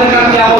Pode caminhar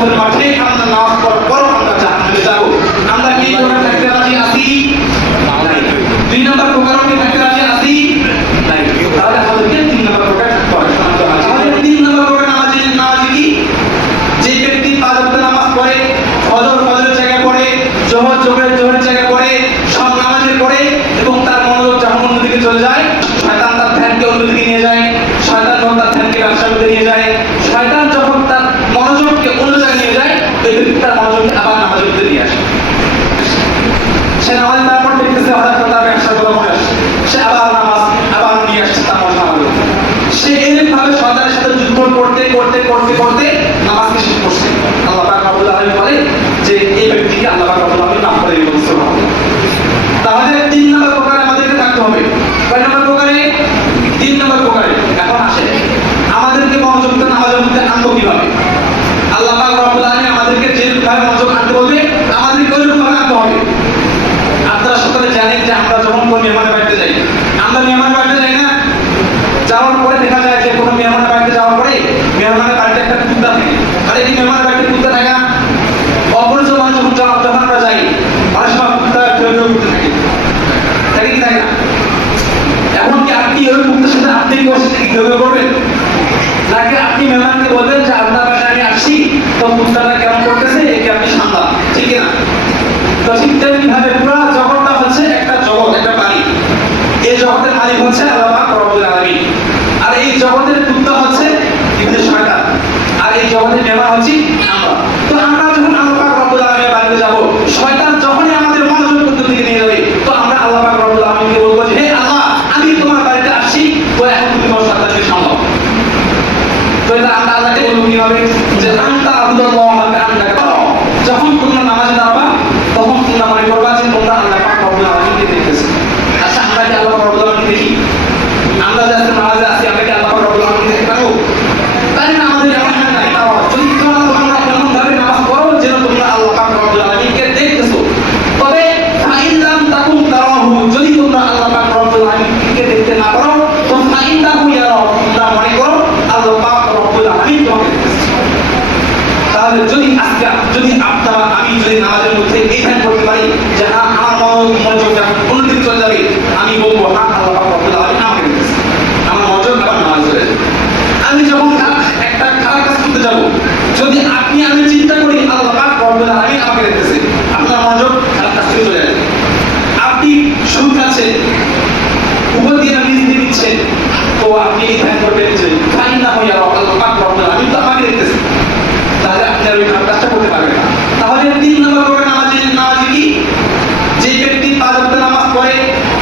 হবে যে আন্তা আব্দুল্লাহ তাহলে যদি আজকে, যদি আপনারা, আমি যদি নামাজের মধ্যে এই করতে পারি যে আমার মনোযোগ আপনি আর ওই করতে পারবেন না। তাহলে তিন নম্বর করে নামাজি নামাজি কি? যে ব্যক্তি পাঁচ অক্ট নামাজ পড়ে,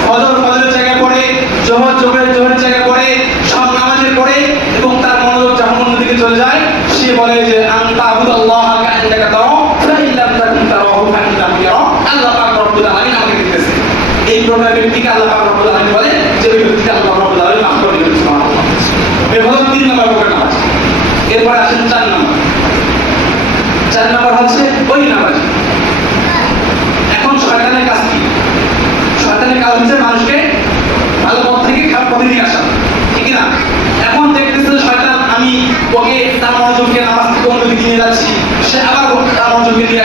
ফজর ফজরের জায়গায় পড়ে, জোহর জোহরের জোহরের জায়গায় পড়ে, সব নামাজের পড়ে এবং তার মনোযোগ যখন অন্যদিকে চলে যায়, সে বলে যে, আন্তা দাও আল্লাহ পাক রব্বুল আলামিন এই প্রকার আল্লাহ পাক বলে যে আল্লাহ রব্বুল আলামিন মাফ করে নামাজ। এরপর আসেন চার নম্বর। চার নাম্বার হচ্ছে ওই নামাজি। এখন শয়তানের কাজ কি? শয়তানের কাজ হচ্ছে মানুষকে ভালো পথ থেকে খারাপ পথে নিয়ে আসা। ঠিক না? এখন দেখতেছে শয়তান, আমি ওকে তার মনোযোগকে নামাজ থেকে অনুমতি নিয়ে যাচ্ছি, সে আবার তার মনোযোগকে নিয়ে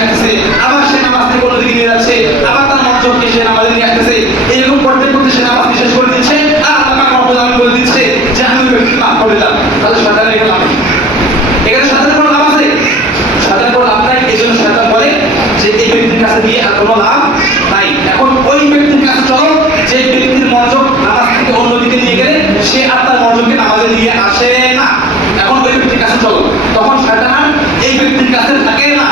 কাছে থাকে না,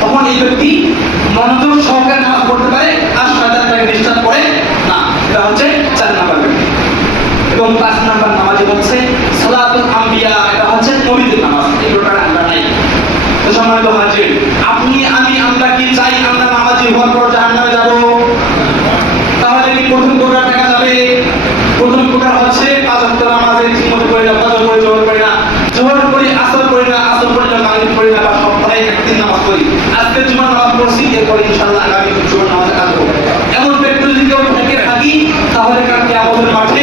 তখন এই ব্যক্তি মনোযোগ সহকারে নামাজ পড়তে পারে আর তাকে ডিস্টার্ব করে না। এটা হচ্ছে চার নাম্বার ব্যক্তি। এবং পাঁচ নাম্বার নামাজই হচ্ছে সালাতুল আম্বিয়া, এটা হচ্ছে নবীদের নামাজ। এগুলো আমরা নাই। তো সম্মানিত হাজির, আপনি, আমি, আমরা কি চাই আমরা নামাজি হওয়ার পর জাহান্নামে যাব? করি। আজকে জুমার নামাজ পড়ছি, এরপর ইনশাআল্লাহ আগামী জুমার নামাজ এমন ব্যক্তি যদি কেউ থেকে থাকি, তাহলে কালকে আমাদের মাঠে